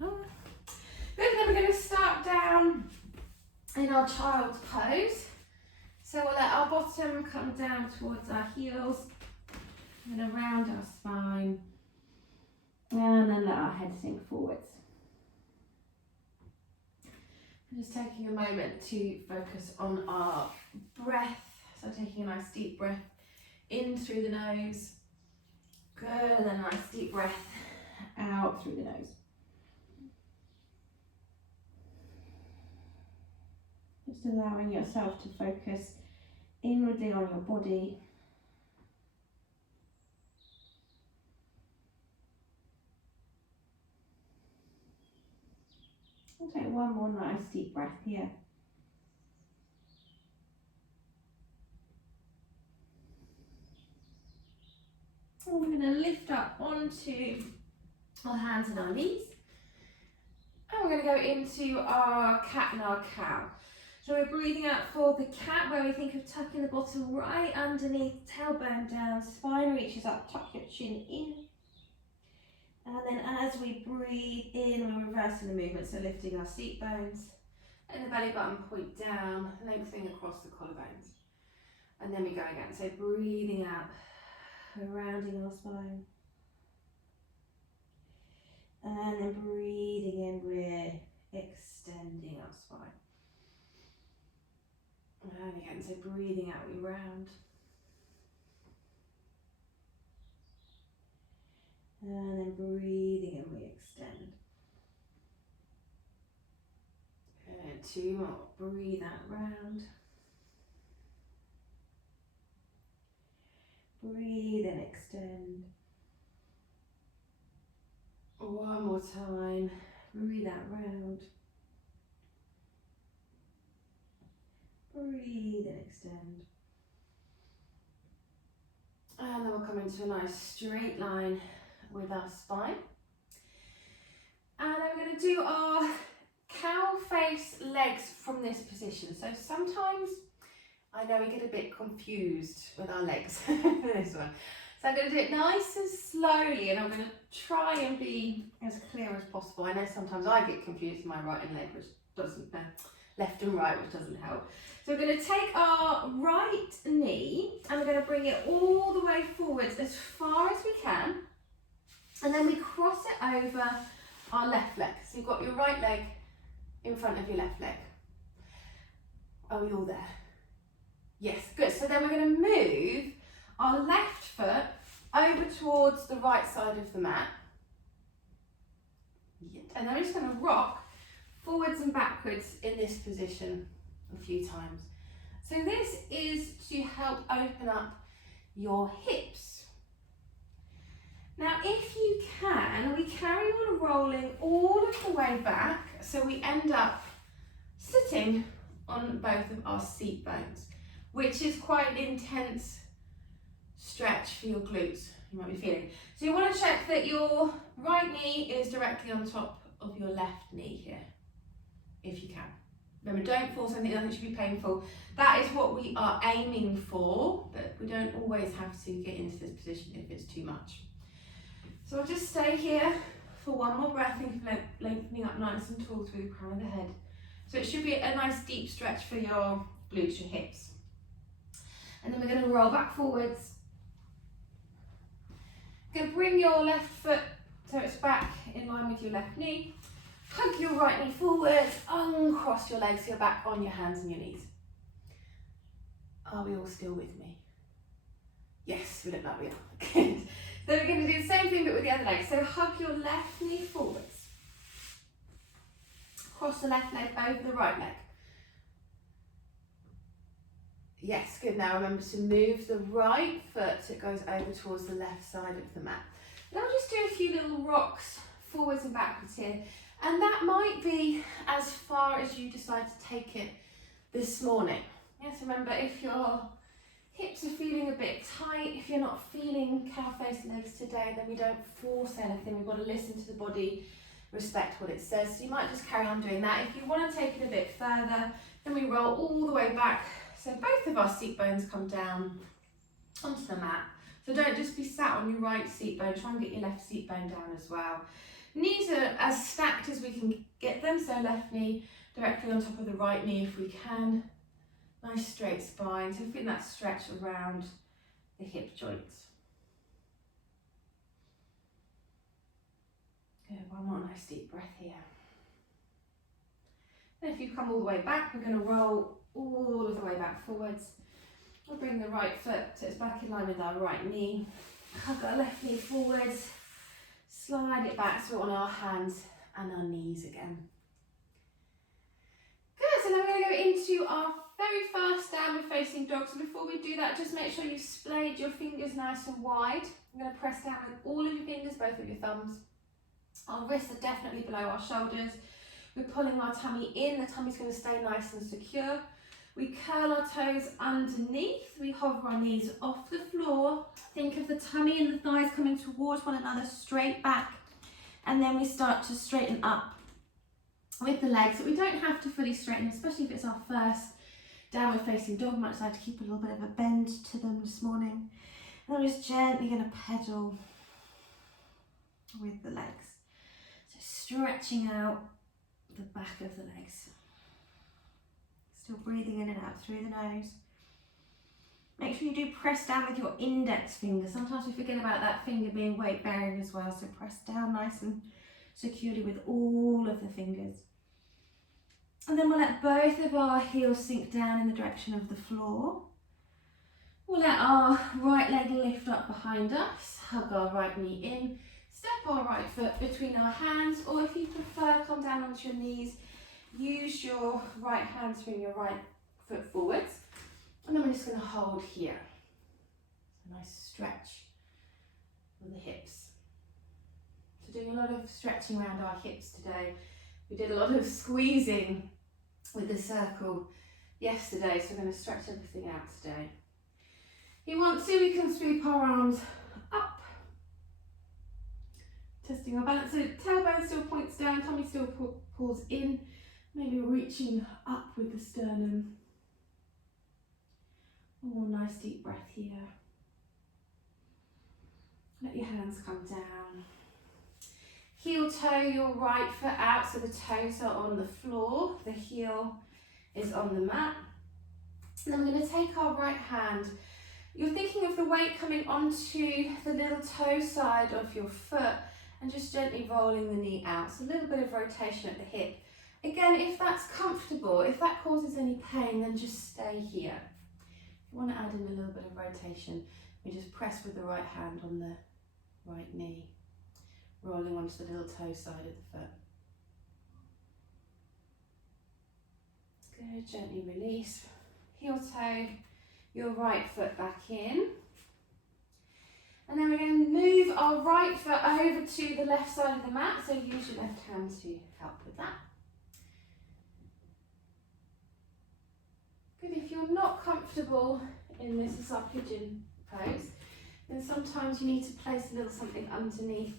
Good, then we're going to start down in our child's pose. So we'll let our bottom come down towards our heels and around our spine, and then let our head sink forwards. I'm just taking a moment to focus on our breath. So taking a nice deep breath in through the nose. Good, and then a nice deep breath out through the nose. Just allowing yourself to focus inwardly on your body. We'll take one more nice deep breath here. And we're going to lift up onto our hands and our knees. And we're going to go into our cat and our cow. So we're breathing out for the cat, where we think of tucking the bottom right underneath, tailbone down, spine reaches up, tuck your chin in. And then as we breathe in, we're reversing the movement, so lifting our seat bones, and the belly button point down, lengthening across the collarbones. And then we go again, so breathing out, rounding our spine. And then breathing in, we're extending our spine. And again, so breathing out, we round. And then breathing in, we extend. And two more, breathe out, round. Breathe in, extend. One more time, breathe out, round. Breathe and extend. And then we'll come into a nice straight line with our spine. And then we're going to do our cow face legs from this position. So sometimes I know we get a bit confused with our legs for this one. So I'm going to do it nice and slowly, and I'm going to try and be as clear as possible. I know sometimes I get confused with my right and leg, which doesn't, left and right, which doesn't help. So we're going to take our right knee and we're going to bring it all the way forwards as far as we can. And then we cross it over our left leg. So you've got your right leg in front of your left leg. Are we all there? Yes, good. So then we're going to move our left foot over towards the right side of the mat. And then we're just going to rock forwards and backwards in this position a few times. So this is to help open up your hips. Now if you can, we carry on rolling all of the way back, so we end up sitting on both of our seat bones, which is quite an intense stretch for your glutes, you might be feeling. So you want to check that your right knee is directly on top of your left knee here, if you can. Remember, don't force anything, nothing should be painful. That is what we are aiming for, but we don't always have to get into this position if it's too much. So I'll just stay here for one more breath, think of lengthening up nice and tall through the crown of the head. So it should be a nice deep stretch for your glutes, your hips. And then we're going to roll back forwards. You're going to bring your left foot so it's back in line with your left knee. Hug your right knee forwards, uncross your legs so you're back on your hands and your knees. Are we all still with me? Yes, we look like we are. Good. So we're going to do the same thing but with the other leg. So hug your left knee forwards. Cross the left leg over the right leg. Yes, good. Now remember to move the right foot so it goes over towards the left side of the mat. Now I'll just do a few little rocks forwards and backwards here. And that might be as far as you decide to take it this morning. Yes, remember, if your hips are feeling a bit tight, if you're not feeling cow face legs today, then we don't force anything. We've got to listen to the body, respect what it says. So you might just carry on doing that. If you want to take it a bit further, then we roll all the way back. So both of our seat bones come down onto the mat. So don't just be sat on your right seat bone, try and get your left seat bone down as well. Knees are as stacked as we can get them, so left knee directly on top of the right knee if we can. Nice straight spine, so feel that stretch around the hip joints. Good, one more nice deep breath here. And if you come all the way back, we're going to roll all of the way back forwards. We'll bring the right foot so it's back in line with our right knee. Hug our left knee forwards, slide it back so we're on our hands and our knees again. Good, so then we're going to go into our very first downward facing dog. So before we do that, just make sure you've splayed your fingers nice and wide. I'm going to press down with all of your fingers, both of your thumbs. Our wrists are definitely below our shoulders. We're pulling our tummy in, the tummy's going to stay nice and secure. We curl our toes underneath, we hover our knees off the floor. Think of the tummy and the thighs coming towards one another, straight back. And then we start to straighten up with the legs. So we don't have to fully straighten, especially if it's our first downward facing dog. Much like to keep a little bit of a bend to them this morning. And I'm just gently going to pedal with the legs. So stretching out the back of the legs. Still breathing in and out through the nose. Make sure you do press down with your index finger. Sometimes we forget about that finger being weight bearing as well. So press down nice and securely with all of the fingers. And then we'll let both of our heels sink down in the direction of the floor. We'll let our right leg lift up behind us. Hug our right knee in. Step our right foot between our hands, or if you prefer, come down onto your knees. Use your right hand to bring your right foot forwards. And then we're just going to hold here. A nice stretch with the hips. So doing a lot of stretching around our hips today. We did a lot of squeezing with the circle yesterday, so we're going to stretch everything out today. If you want to, we can sweep our arms up. Testing our balance, so tailbone still points down, tummy still pulls in, maybe reaching up with the sternum. One more nice deep breath here. Let your hands come down. Heel toe your right foot out so the toes are on the floor, the heel is on the mat. And then we're going to take our right hand. You're thinking of the weight coming onto the little toe side of your foot, and just gently rolling the knee out. So a little bit of rotation at the hip. Again, if that's comfortable, if that causes any pain, then just stay here. If you want to add in a little bit of rotation, we just press with the right hand on the right knee, rolling onto the little toe side of the foot. Good, gently release. Heel toe your right foot back in. And then we're going to move our right foot over to the left side of the mat, so use your left hand to help with that. Good, if you're not comfortable in this as our pigeon pose, then sometimes you need to place a little something underneath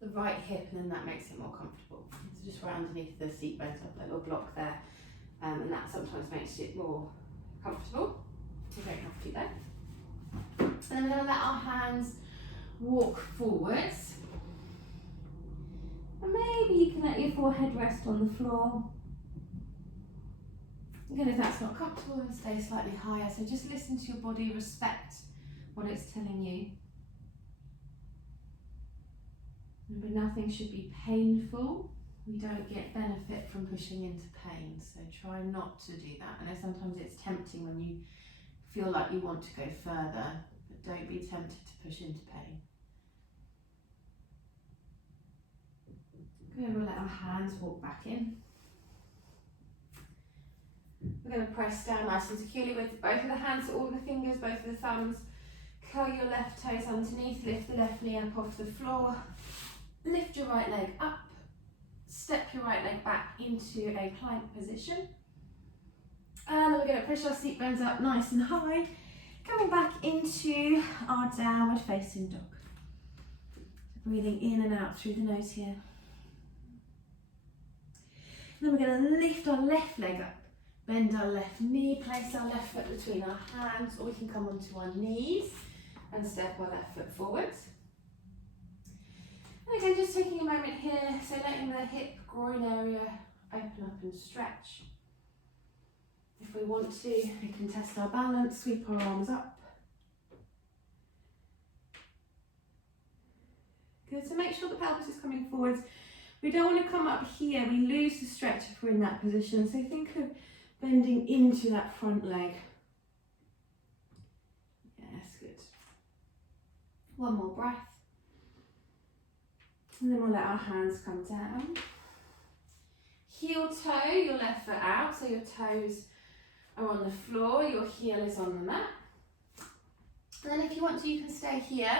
the right hip, and then that makes it more comfortable. So just right underneath the seat bone, so a little block there, and that sometimes makes it more comfortable. You don't have to though. And then we're going to let our hands walk forwards. And maybe you can let your forehead rest on the floor. Again, if that's not comfortable, then stay slightly higher. So just listen to your body, respect what it's telling you. Remember, nothing should be painful. We don't get benefit from pushing into pain, so try not to do that. I know sometimes it's tempting when you feel like you want to go further, but don't be tempted to push into pain. Good, we'll let our hands walk back in. We're going to press down nice and securely with both of the hands, all the fingers, both of the thumbs. Curl your left toes underneath, lift the left knee up off the floor. Lift your right leg up. Step your right leg back into a plank position. And then we're going to push our seat bones up nice and high. Coming back into our downward facing dog. Breathing in and out through the nose here. And then we're going to lift our left leg up. Bend our left knee, place our left foot between our hands, or we can come onto our knees and step our left foot forwards. And again, just taking a moment here, so letting the hip groin area open up and stretch. If we want to, we can test our balance, sweep our arms up. Good, so make sure the pelvis is coming forwards. We don't want to come up here, we lose the stretch if we're in that position. So think of bending into that front leg. Yes, good. One more breath. And then we'll let our hands come down. Heel toe your left foot out, so your toes are on the floor, your heel is on the mat. And then if you want to, you can stay here,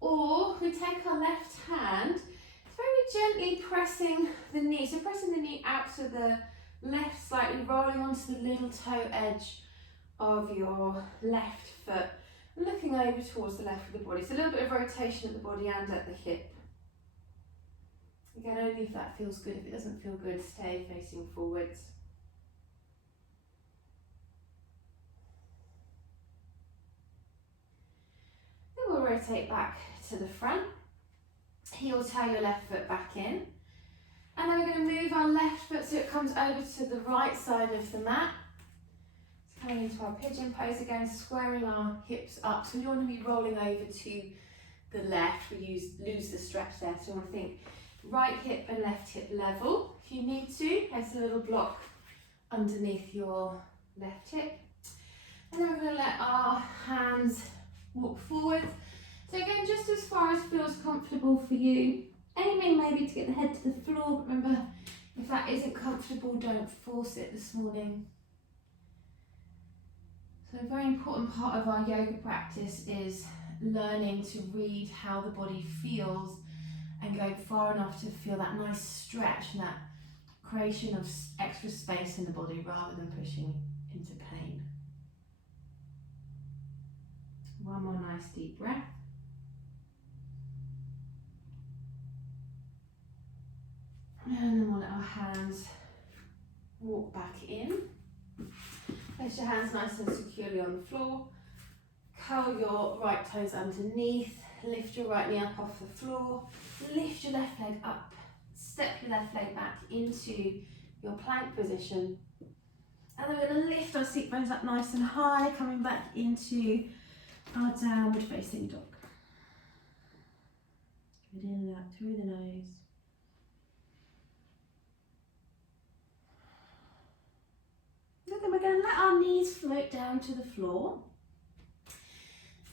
or we take our left hand, very gently pressing the knee, so pressing the knee out to the left slightly, rolling onto the little toe edge of your left foot, and looking over towards the left of the body. So a little bit of rotation at the body and at the hip. Again, only if that feels good. If it doesn't feel good, stay facing forwards. Then we'll rotate back to the front. Heel toe your left foot back in. And then we're going to move our left foot so it comes over to the right side of the mat. So coming into our pigeon pose again, squaring our hips up. So we want to be rolling over to the left. We lose the stretch there, so we want to think right hip and left hip level. If you need to, there's a little block underneath your left hip. And then we're going to let our hands walk forward. So again, just as far as feels comfortable for you. Aiming maybe to get the head to the floor, but remember, if that isn't comfortable, don't force it this morning. So a very important part of our yoga practice is learning to read how the body feels and go far enough to feel that nice stretch and that creation of extra space in the body rather than pushing into pain. One more nice deep breath. And then we'll let our hands walk back in. Place your hands nice and securely on the floor. Curl your right toes underneath. Lift your right knee up off the floor. Lift your left leg up. Step your left leg back into your plank position. And then we're going to lift our seat bones up nice and high, coming back into our downward facing dog. Good, in and out through the nose. And then we're going to let our knees float down to the floor.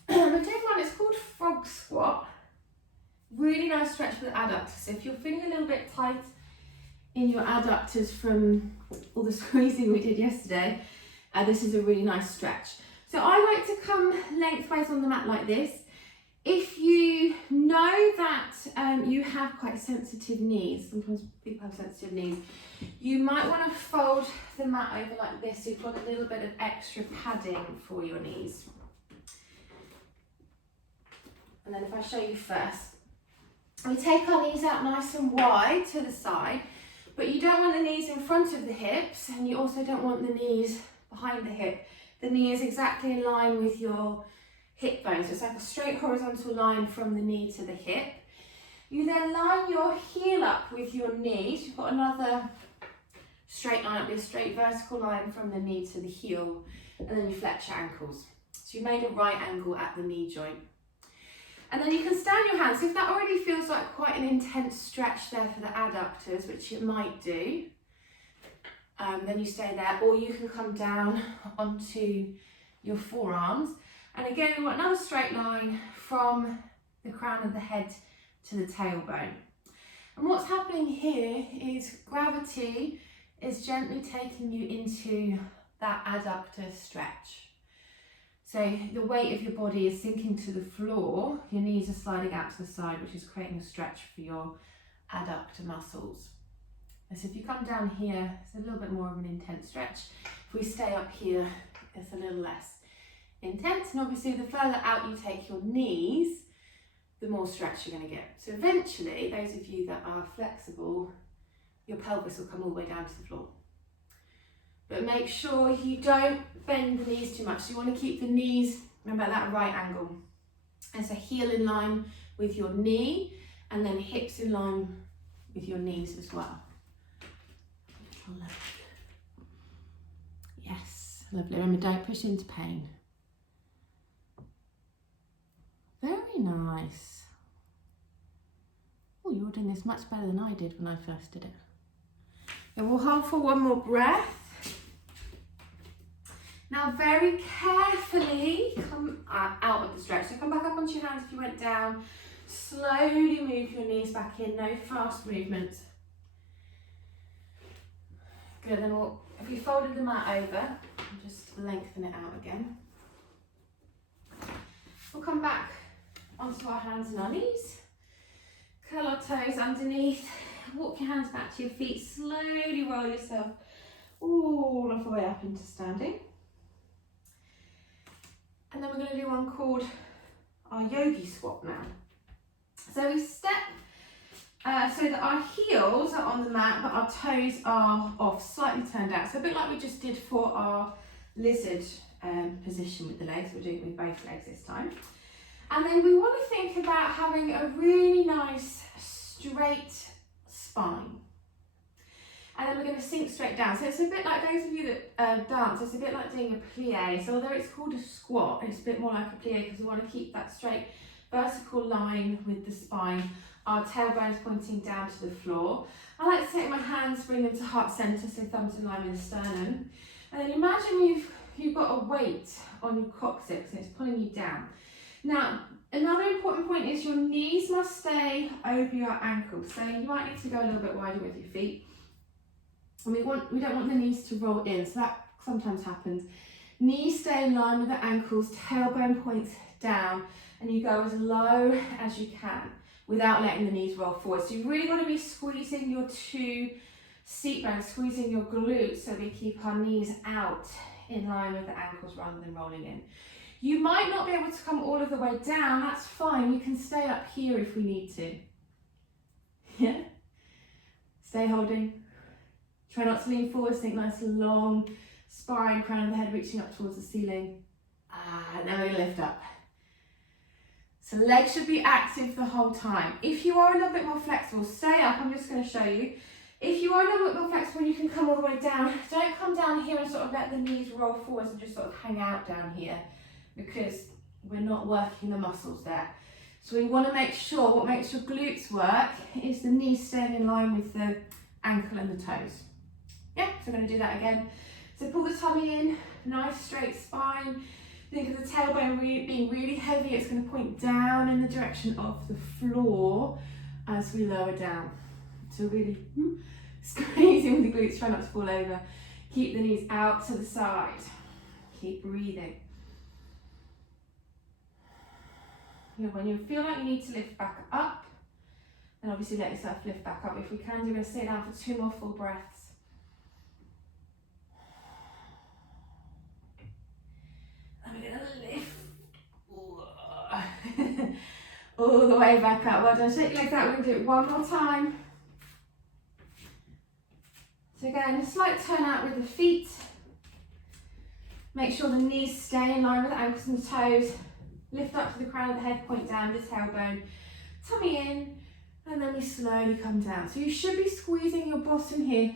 We're doing one, it's called frog squat. Really nice stretch for the adductors. So if you're feeling a little bit tight in your adductors from all the squeezing we did yesterday, this is a really nice stretch. So I like to come lengthways on the mat like this. If you know that you have quite sensitive knees, sometimes people have sensitive knees, you might want to fold the mat over like this so you've got a little bit of extra padding for your knees. And then if I show you first, we take our knees out nice and wide to the side, but you don't want the knees in front of the hips and you also don't want the knees behind the hip. The knee is exactly in line with your hip bones. So it's like a straight horizontal line from the knee to the hip. You then line your heel up with your knee. So you've got another straight line, it'll be a straight vertical line from the knee to the heel, and then you flex your ankles. So you made a right angle at the knee joint. And then you can stand your hands. So if that already feels like quite an intense stretch there for the adductors, which it might do, then you stay there, or you can come down onto your forearms. And again, we want another straight line from the crown of the head to the tailbone. And what's happening here is gravity is gently taking you into that adductor stretch. So the weight of your body is sinking to the floor, your knees are sliding out to the side, which is creating a stretch for your adductor muscles. And so if you come down here, it's a little bit more of an intense stretch. If we stay up here, it's a little less intense. And obviously the further out you take your knees, the more stretch you're going to get. So eventually, those of you that are flexible, your pelvis will come all the way down to the floor. But make sure you don't bend the knees too much. So you want to keep the knees, remember, at that right angle. And so heel in line with your knee and then hips in line with your knees as well. Yes, lovely. Remember, don't push into pain. Very nice. Oh, you're doing this much better than I did when I first did it. And we'll hold for one more breath. Now very carefully come out of the stretch. So come back up onto your hands if you went down. Slowly move your knees back in, no fast movement. Good, then if we folded the mat over, just lengthen it out again. We'll come back onto our hands and our knees. Curl our toes underneath. Walk your hands back to your feet. Slowly roll yourself all of the way up into standing. And then we're going to do one called our yogi squat now. So we step so that our heels are on the mat, but our toes are off, slightly turned out. So a bit like we just did for our lizard position with the legs. We're doing it with both legs this time. And then we want to think about having a really nice straight spine. And then we're going to sink straight down. So it's a bit like those of you that dance, it's a bit like doing a plie. So although it's called a squat, it's a bit more like a plie because we want to keep that straight vertical line with the spine. Our tailbones pointing down to the floor. I like to take my hands, bring them to heart center, so thumbs in line with the sternum. And then imagine you've got a weight on your coccyx and it's pulling you down. Now, another important point is your knees must stay over your ankles. So you might need to go a little bit wider with your feet. And we don't want the knees to roll in, so that sometimes happens. Knees stay in line with the ankles, tailbone points down, and you go as low as you can without letting the knees roll forward. So you've really got to be squeezing your two seat bones, squeezing your glutes so we keep our knees out in line with the ankles rather than rolling in. You might not be able to come all of the way down, that's fine. We can stay up here if we need to. Yeah? Stay holding. Try not to lean forward, think nice long spine, crown of the head reaching up towards the ceiling. And then we're going to lift up. So legs should be active the whole time. If you are a little bit more flexible, stay up. I'm just going to show you. If you are a little bit more flexible, you can come all the way down. Don't come down here and sort of let the knees roll forwards and just sort of hang out down here because we're not working the muscles there. So we want to make sure what makes your glutes work is the knees staying in line with the ankle and the toes. Yeah, so we're going to do that again. So pull the tummy in, nice straight spine. Think of the tailbone being really heavy. It's going to point down in the direction of the floor as we lower down. So really squeezing with the glutes, try not to fall over. Keep the knees out to the side. Keep breathing. When you feel like you need to lift back up, then obviously let yourself lift back up. If we can, you're going to stay down for 2 more full breaths. And we're going to lift all the way back up. Well done. Shake your legs out. We're going to do it one more time. So again, a slight turn out with the feet. Make sure the knees stay in line with the ankles and the toes. Lift up to the crown of the head, point down the tailbone, tummy in, and then we slowly come down. So you should be squeezing your bottom here.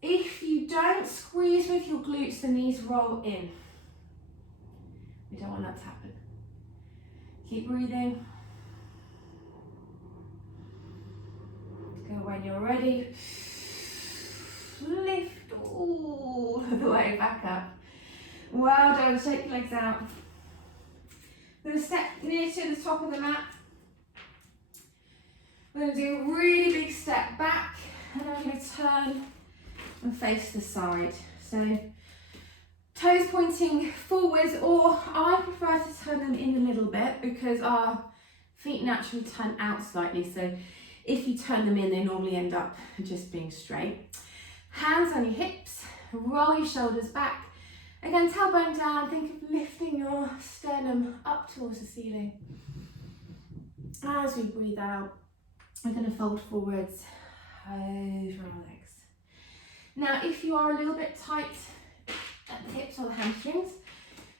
If you don't squeeze with your glutes, the knees roll in. We don't want that to happen. Keep breathing. Go when you're ready. Lift all the way back up. Well done, shake your legs out. We're going to step near to the top of the mat. We're going to do a really big step back and then we're going to turn and face the side. So toes pointing forwards, or I prefer to turn them in a little bit because our feet naturally turn out slightly. So if you turn them in, they normally end up just being straight. Hands on your hips, roll your shoulders back. Again, tailbone down, think of lifting your sternum up towards the ceiling. As we breathe out, we're going to fold forwards over our legs. Now, if you are a little bit tight at the hips or the hamstrings,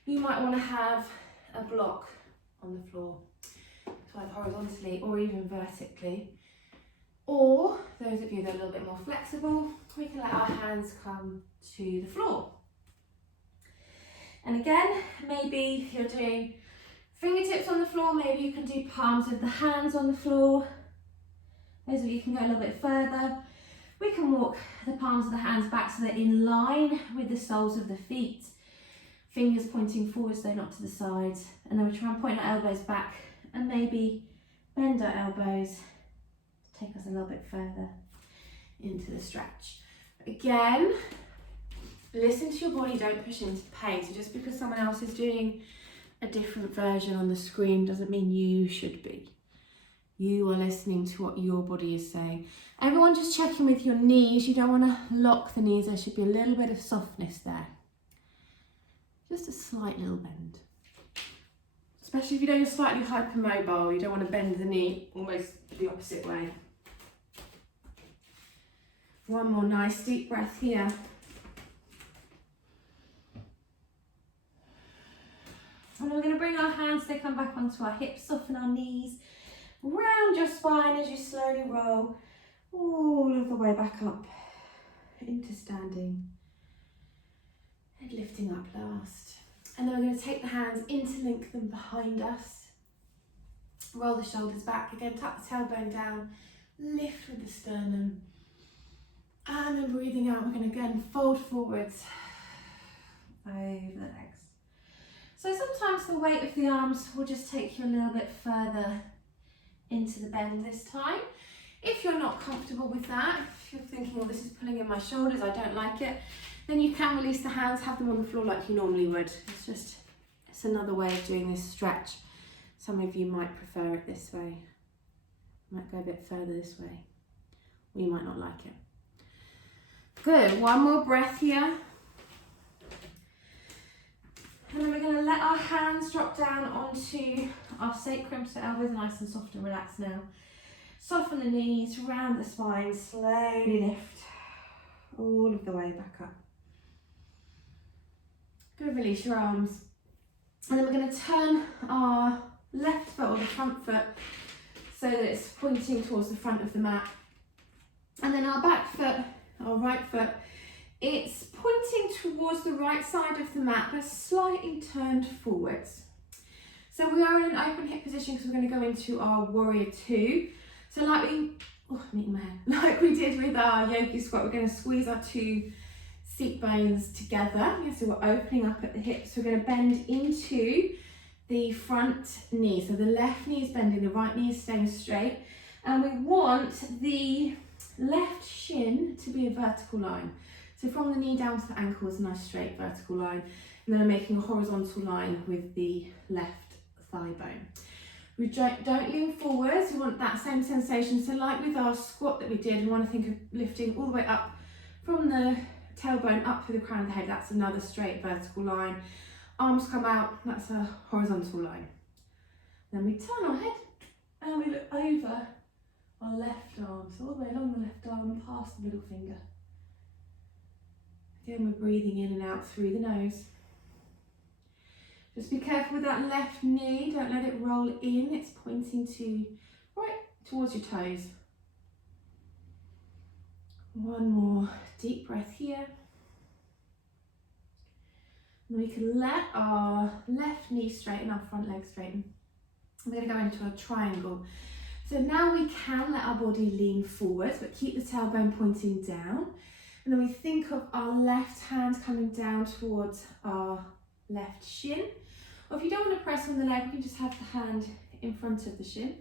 you might want to have a block on the floor. So like horizontally or even vertically. Or those of you that are a little bit more flexible, we can let our hands come to the floor. And again, maybe if you're doing fingertips on the floor, maybe you can do palms of the hands on the floor. Those of you can go a little bit further. We can walk the palms of the hands back so they're in line with the soles of the feet. Fingers pointing forwards, though not to the sides. And then we try and point our elbows back and maybe bend our elbows to take us a little bit further into the stretch. Again, listen to your body, don't push into pain. So just because someone else is doing a different version on the screen doesn't mean you should be. You are listening to what your body is saying. Everyone just checking with your knees. You don't want to lock the knees. There should be a little bit of softness there. Just a slight little bend. Especially if you're doing slightly hypermobile, you don't want to bend the knee almost the opposite way. One more nice deep breath here. And we're going to bring our hands, they come back onto our hips, soften our knees, round your spine as you slowly roll all of the way back up into standing and lifting up last. And then we're going to take the hands, interlink them behind us, roll the shoulders back, again tuck the tailbone down, lift with the sternum, and then breathing out, we're going to again fold forwards over the legs. So sometimes the weight of the arms will just take you a little bit further into the bend this time. If you're not comfortable with that, if you're thinking, oh, this is pulling in my shoulders, I don't like it, then you can release the hands, have them on the floor like you normally would. It's another way of doing this stretch. Some of you might prefer it this way. Might go a bit further this way. Or you might not like it. Good, one more breath here. And then we're going to let our hands drop down onto our sacrum, so elbows are nice and soft and relaxed now. Soften the knees, round the spine, slowly lift all of the way back up. Good, release your arms. And then we're going to turn our left foot or the front foot so that it's pointing towards the front of the mat. And then our back foot, our right foot, it's pointing towards the right side of the mat, but slightly turned forwards. So we are in an open hip position because we're going to go into our warrior two. So like we did with our yogi squat, we're going to squeeze our two seat bones together. So we're opening up at the hips. We're going to bend into the front knee. So the left knee is bending, the right knee is staying straight. And we want the left shin to be a vertical line. So from the knee down to the ankle is a nice straight vertical line. And then I'm making a horizontal line with the left thigh bone. We don't lean forwards, we want that same sensation. So like with our squat that we did, we want to think of lifting all the way up from the tailbone up to the crown of the head. That's another straight vertical line. Arms come out, that's a horizontal line. Then we turn our head and we look over our left arm. So all the way along the left arm, past the middle finger. Again, we're breathing in and out through the nose. Just be careful with that left knee, don't let it roll in, it's pointing to right towards your toes. One more deep breath here. And we can let our left knee straighten, our front leg straighten. We're going to go into a triangle. So now we can let our body lean forward, but keep the tailbone pointing down. And then we think of our left hand coming down towards our left shin. Or if you don't want to press on the leg, we can just have the hand in front of the shin.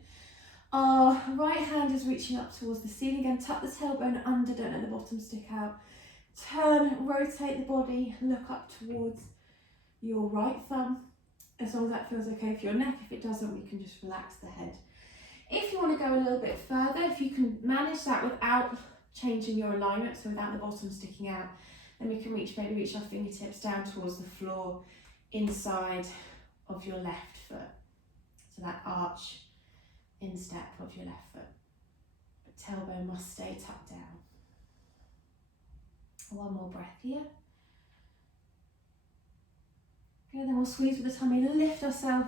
Our right hand is reaching up towards the ceiling. Again, tuck the tailbone under, don't let the bottom stick out. Turn, rotate the body, look up towards your right thumb. As long as that feels okay for your neck. If it doesn't, we can just relax the head. If you want to go a little bit further, if you can manage that without changing your alignment, so without the bottom sticking out, then we can maybe reach our fingertips down towards the floor inside of your left foot. So that arch instep of your left foot. But tailbone must stay tucked down. One more breath here. Okay, then we'll squeeze with the tummy, lift ourselves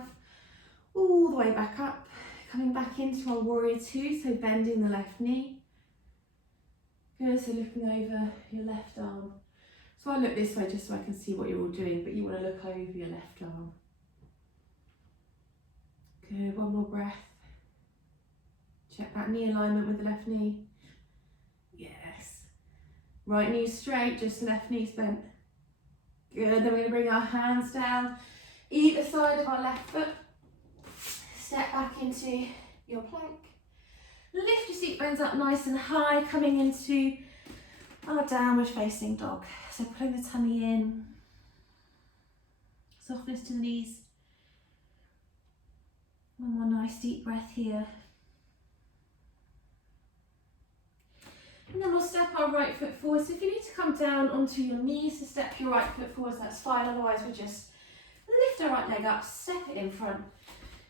all the way back up. Coming back into our warrior two, so bending the left knee. Good, so looking over your left arm. So I look this way just so I can see what you're all doing, but you want to look over your left arm. Good, one more breath. Check that knee alignment with the left knee. Yes. Right knee straight, just the left knee's bent. Good, then we're going to bring our hands down either side of our left foot. Step back into your plank. Lift your seat bones up nice and high, coming into our downward facing dog. So pulling the tummy in, softness to the knees. One more nice deep breath here. And then we'll step our right foot forward. So if you need to come down onto your knees to step your right foot forward, that's fine. Otherwise, we'll just lift our right leg up, step it in front.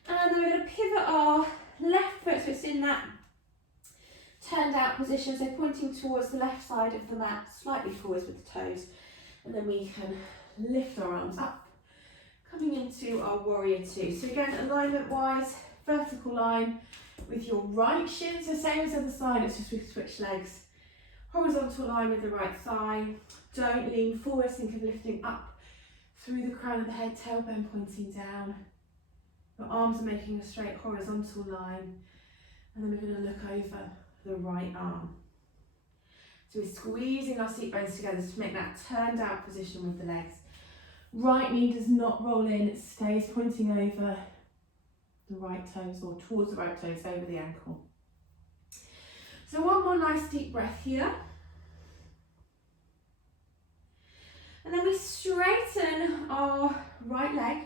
And then we're going to pivot our left foot so it's in that turned out position, so pointing towards the left side of the mat, slightly forwards with the toes. And then we can lift our arms up, coming into our warrior two. So again, alignment wise, vertical line with your right shin, so same as the other side, it's just we switch legs. Horizontal line with the right thigh. Don't lean forward, think of lifting up through the crown of the head, tailbone pointing down. Your arms are making a straight horizontal line, and then we're going to look over the right arm. So we're squeezing our seat bones together to make that turned out position with the legs. Right knee does not roll in, it stays pointing over the right toes, or towards the right toes, over the ankle. So one more nice deep breath here. And then we straighten our right leg.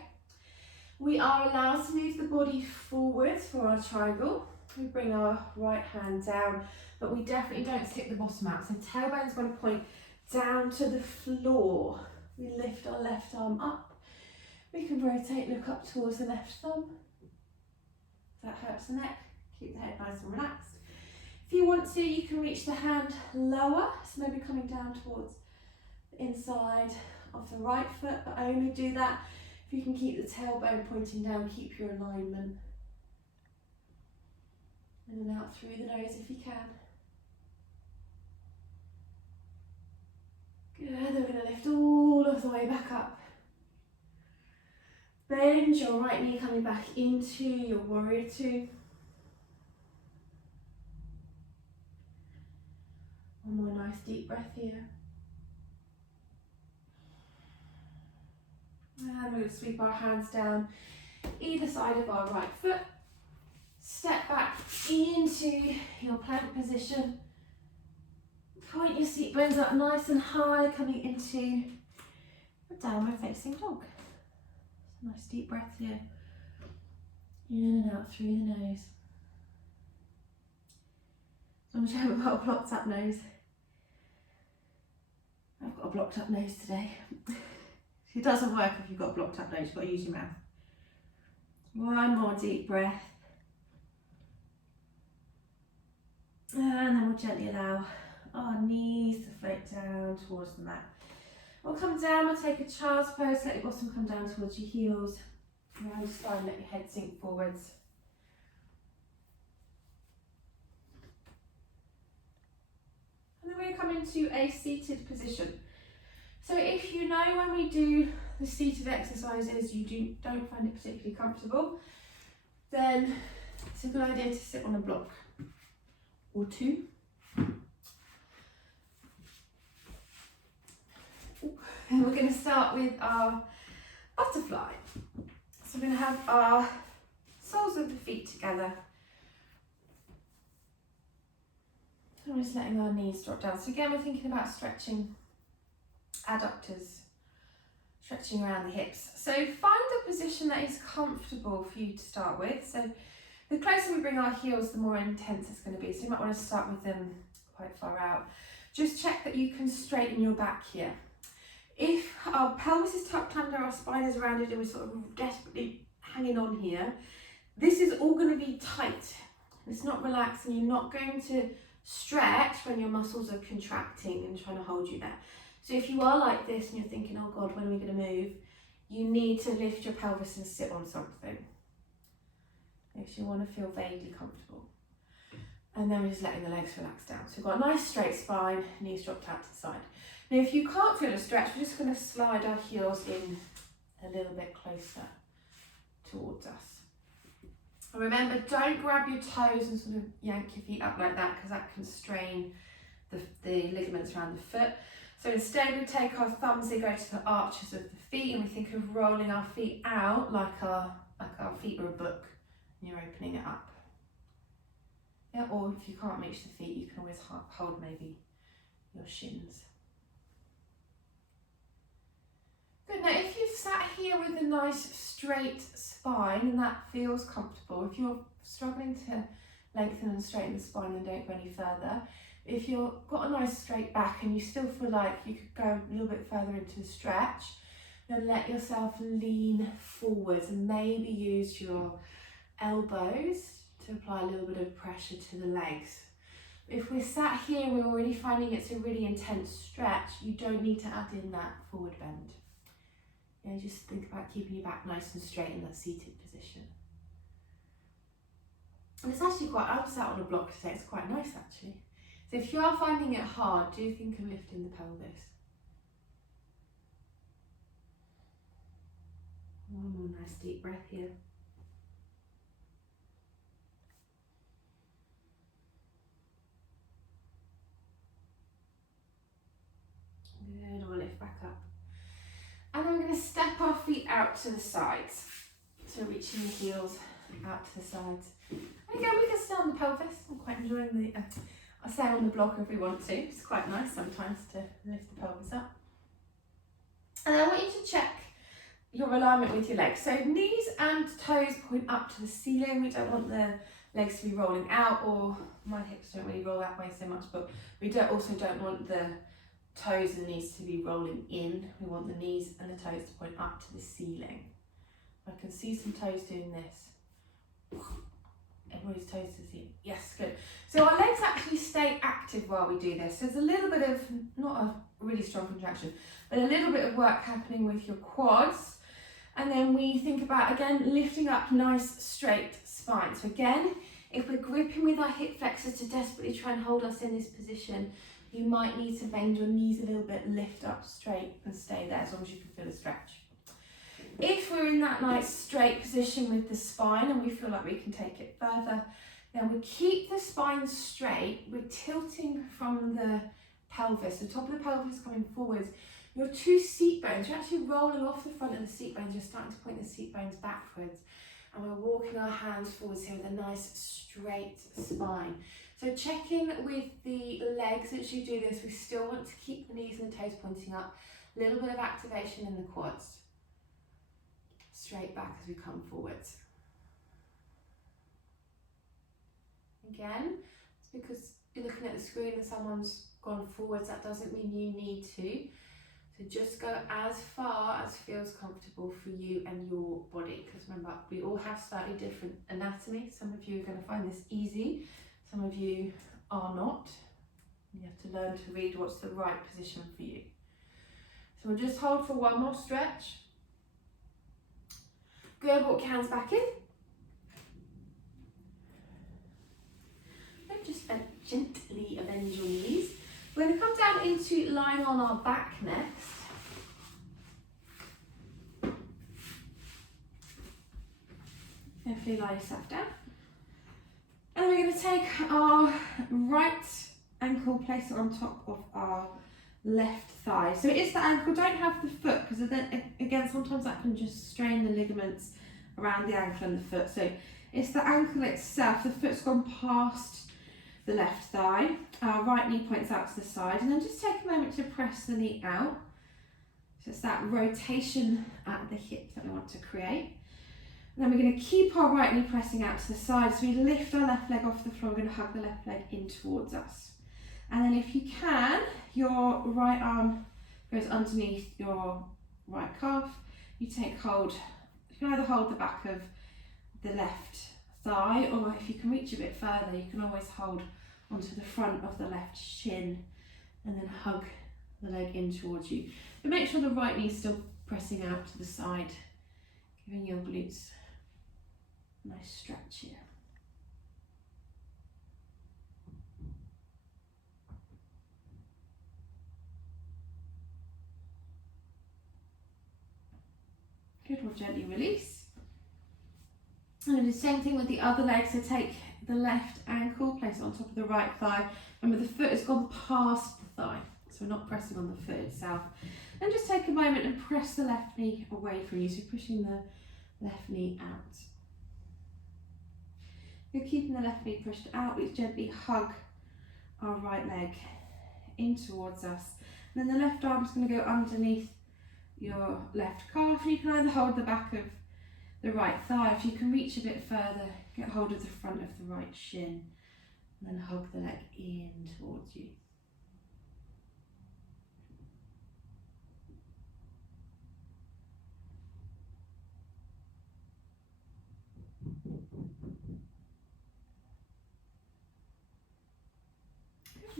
We are allowed to move the body forward for our triangle. We bring our right hand down, but we definitely don't stick the bottom out. So tailbone's going to point down to the floor. We lift our left arm up. We can rotate, look up towards the left thumb. That helps the neck. Keep the head nice and relaxed. If you want to, you can reach the hand lower, so maybe coming down towards the inside of the right foot, but only do that if you can keep the tailbone pointing down, keep your alignment. In and out through the nose if you can. Good, then we're going to lift all of the way back up. Bend your right knee coming back into your warrior two. One more nice deep breath here. And we're going to sweep our hands down either side of our right foot. Step back into your plank position. Point your seat bones up nice and high, coming into a downward facing dog. Nice deep breath here. In and out through the nose. As long as you haven't got a blocked up nose. I've got a blocked up nose today. It doesn't work if you've got a blocked up nose, you've got to use your mouth. One more deep breath. And then we'll gently allow our knees to float down towards the mat. We'll come down, we'll take a child's pose, let your bottom come down towards your heels. Round your spine, let your head sink forwards. And then we're going to come into a seated position. So if you know when we do the seated exercises you don't find it particularly comfortable, then it's a good idea to sit on a block or two. And we're going to start with our butterfly. So we're going to have our soles of the feet together. So we're just letting our knees drop down. So again, we're thinking about stretching adductors, stretching around the hips. So find a position that is comfortable for you to start with. So the closer we bring our heels, the more intense it's going to be. So you might want to start with them quite far out. Just check that you can straighten your back here. If our pelvis is tucked under, our spine is rounded and we're sort of desperately hanging on here, this is all going to be tight. It's not relaxed and you're not going to stretch when your muscles are contracting and trying to hold you there. So if you are like this and you're thinking, oh God, when are we going to move? You need to lift your pelvis and sit on something. Makes you want to feel vaguely comfortable. And then we're just letting the legs relax down. So we've got a nice straight spine, knees dropped out to the side. Now if you can't feel a stretch, we're just going to slide our heels in a little bit closer towards us. And remember, don't grab your toes and sort of yank your feet up like that, because that can strain the ligaments around the foot. So instead we take our thumbs, they go to the arches of the feet, and we think of rolling our feet out like our feet are a book and you're opening it up. Yeah, or if you can't reach the feet, you can always hold maybe your shins. Good. Now if you've sat here with a nice straight spine and that feels comfortable, if you're struggling to lengthen and straighten the spine, then don't go any further. If you've got a nice straight back and you still feel like you could go a little bit further into the stretch, then let yourself lean forwards and maybe use your elbows to apply a little bit of pressure to the legs. If we're sat here and we're already finding it's a really intense stretch, you don't need to add in that forward bend. Yeah, just think about keeping your back nice and straight in that seated position. And it's actually quite, I've sat on a block today, it's quite nice actually. So if you are finding it hard, do think of lifting the pelvis. One more nice deep breath here. Good, we'll lift back up. And then we're going to step our feet out to the sides. So reaching the heels out to the sides. And again, we can stay on the pelvis. I'm quite enjoying the, I stay on the block if we want to. It's quite nice sometimes to lift the pelvis up. And I want you to check your alignment with your legs. So knees and toes point up to the ceiling. We don't want the legs to be rolling out, or my hips don't really roll that way so much, but we also don't want the toes and the knees to be rolling in. We want the knees and the toes to point up to the ceiling. I can see some toes doing this. Everybody's toes to the ceiling. Yes, good. So our legs actually stay active while we do this. So there's a little bit of, not a really strong contraction, but a little bit of work happening with your quads. And then we think about, again, lifting up nice straight spine. So again, if we're gripping with our hip flexors to desperately try and hold us in this position, you might need to bend your knees a little bit, lift up straight and stay there as long as you can feel a stretch. If we're in that nice straight position with the spine and we feel like we can take it further, then we keep the spine straight. We're tilting from the pelvis, the top of the pelvis coming forwards. Your two seat bones, you're actually rolling off the front of the seat bones. You're starting to point the seat bones backwards. And we're walking our hands forwards here with a nice straight spine. So check in with the legs as you do this. We still want to keep the knees and the toes pointing up. A little bit of activation in the quads. Straight back as we come forwards. Again, it's because you're looking at the screen and someone's gone forwards. That doesn't mean you need to. So just go as far as feels comfortable for you and your body. Because remember, we all have slightly different anatomy. Some of you are going to find this easy. Some of you are not. You have to learn to read what's the right position for you. So we'll just hold for one more stretch. Good, walk your hands back in. Then just gently bend your knees. We're going to come down into lying on our back next. Carefully lie yourself down. And we're going to take our right ankle, place it on top of our left thigh. So it is the ankle, don't have the foot, because then again sometimes that can just strain the ligaments around the ankle and the foot. So it's the ankle itself, the foot's gone past the left thigh, our right knee points out to the side, and then just take a moment to press the knee out. So it's that rotation at the hip that we want to create. And then we're going to keep our right knee pressing out to the side, so we lift our left leg off the floor. We're going to hug the left leg in towards us. And then if you can, your right arm goes underneath your right calf. You take hold, you can either hold the back of the left thigh, or if you can reach a bit further, you can always hold onto the front of the left shin and then hug the leg in towards you. But make sure the right knee is still pressing out to the side, giving your glutes Nice stretch here. Good, we'll gently release. And do the same thing with the other leg, so take the left ankle, place it on top of the right thigh. Remember the foot has gone past the thigh, so we're not pressing on the foot itself. And just take a moment and press the left knee away from you, so pushing the left knee out. You're keeping the left knee pushed out, we gently hug our right leg in towards us. And then the left arm is going to go underneath your left calf, and you can either hold the back of the right thigh. If you can reach a bit further, get hold of the front of the right shin, and then hug the leg in towards you.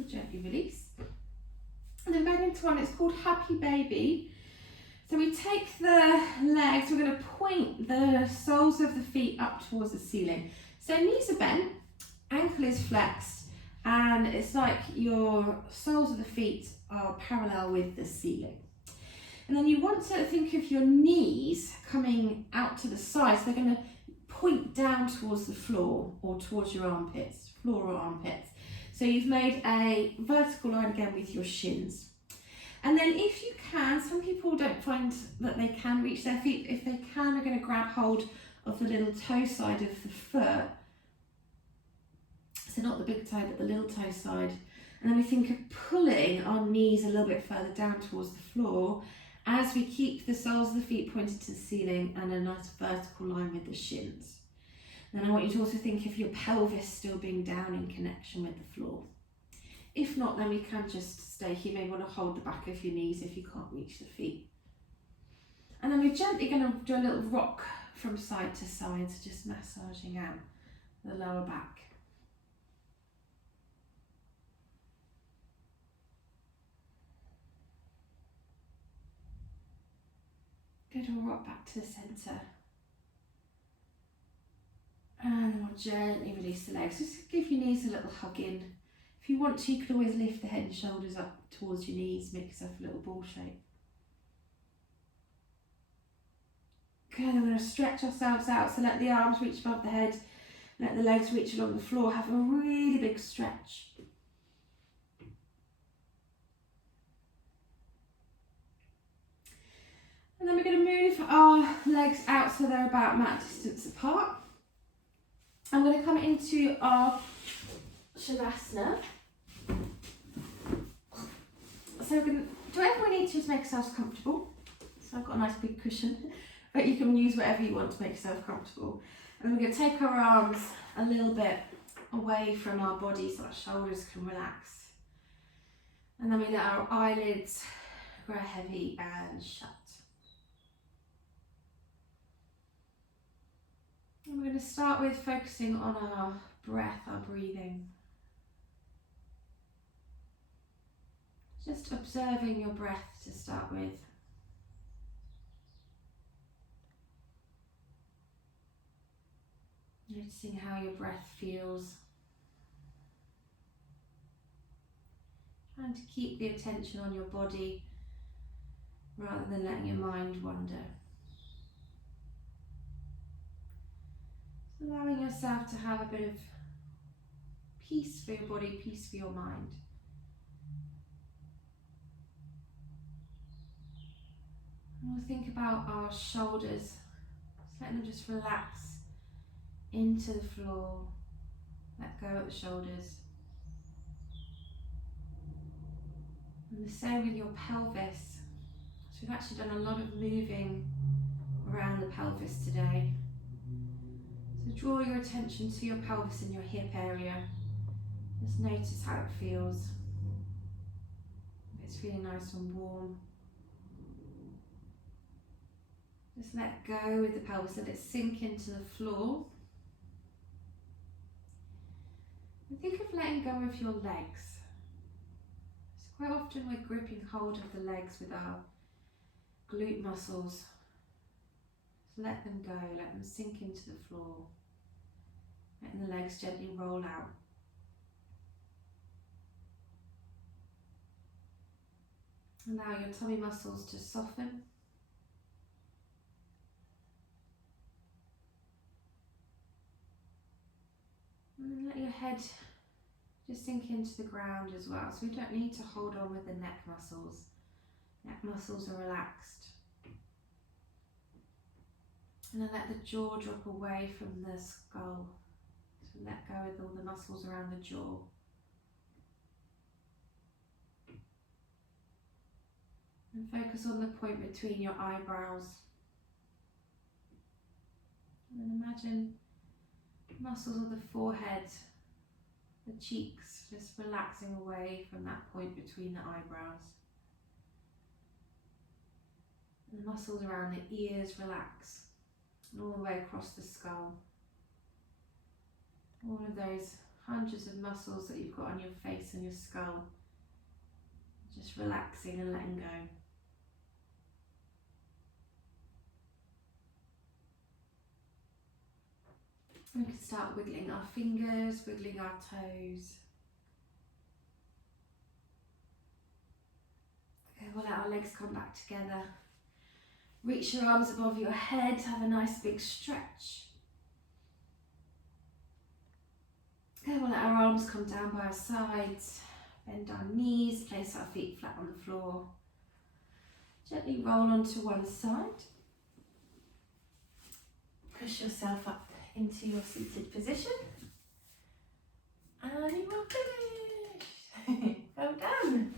Gently release. And then going into one, it's called Happy Baby. So we take the legs, we're going to point the soles of the feet up towards the ceiling. So knees are bent, ankle is flexed, and it's like your soles of the feet are parallel with the ceiling. And then you want to think of your knees coming out to the side, so they're going to point down towards the floor or towards your armpits, floor or armpits. So you've made a vertical line again with your shins. And then if you can, some people don't find that they can reach their feet. If they can, they're going to grab hold of the little toe side of the foot. So not the big toe, but the little toe side. And then we think of pulling our knees a little bit further down towards the floor as we keep the soles of the feet pointed to the ceiling and a nice vertical line with the shins. Then I want you to also think of your pelvis still being down in connection with the floor. If not, then we can just stay here. You may want to hold the back of your knees if you can't reach the feet. And then we're gently going to do a little rock from side to side, so just massaging out the lower back. Good, we'll rock back to the centre. And then we'll gently release the legs. Just give your knees a little hug in. If you want to, you could always lift the head and shoulders up towards your knees, make yourself a little ball shape. Good, and we're going to stretch ourselves out, so let the arms reach above the head, let the legs reach along the floor, have a really big stretch. And then we're going to move our legs out so they're about mat distance apart. I'm going to come into our Shavasana. So we're going to do whatever we need to make ourselves comfortable. So I've got a nice big cushion, but you can use whatever you want to make yourself comfortable. And we're going to take our arms a little bit away from our body so our shoulders can relax. And then we let our eyelids grow heavy and shut. And we're going to start with focusing on our breath, our breathing. Just observing your breath to start with. Noticing how your breath feels. Trying to keep the attention on your body rather than letting your mind wander. Allowing yourself to have a bit of peace for your body, peace for your mind. And we'll think about our shoulders, just letting them just relax into the floor, let go at the shoulders. And the same with your pelvis. So we've actually done a lot of moving around the pelvis today. So draw your attention to your pelvis and your hip area. Just notice how it feels. If it's feeling nice and warm. Just let go with the pelvis, let it sink into the floor. And think of letting go of your legs. So quite often we're gripping hold of the legs with our glute muscles. So let them go, let them sink into the floor. letting the legs gently roll out. Allow your tummy muscles to soften. And let your head just sink into the ground as well. So we don't need to hold on with the neck muscles. Neck muscles are relaxed. And then let the jaw drop away from the skull. So let go with all the muscles around the jaw. And focus on the point between your eyebrows. And then imagine muscles of the forehead, the cheeks, just relaxing away from that point between the eyebrows. And the muscles around the ears relax, and all the way across the skull. All of those hundreds of muscles that you've got on your face and your skull, just relaxing and letting go. We can start wiggling our fingers, wiggling our toes. Okay, we'll let our legs come back together. Reach your arms above your head, have a nice big stretch. Okay, we'll let our arms come down by our sides. Bend our knees, place our feet flat on the floor. Gently roll onto one side. Push yourself up into your seated position. And you are finished. Well done.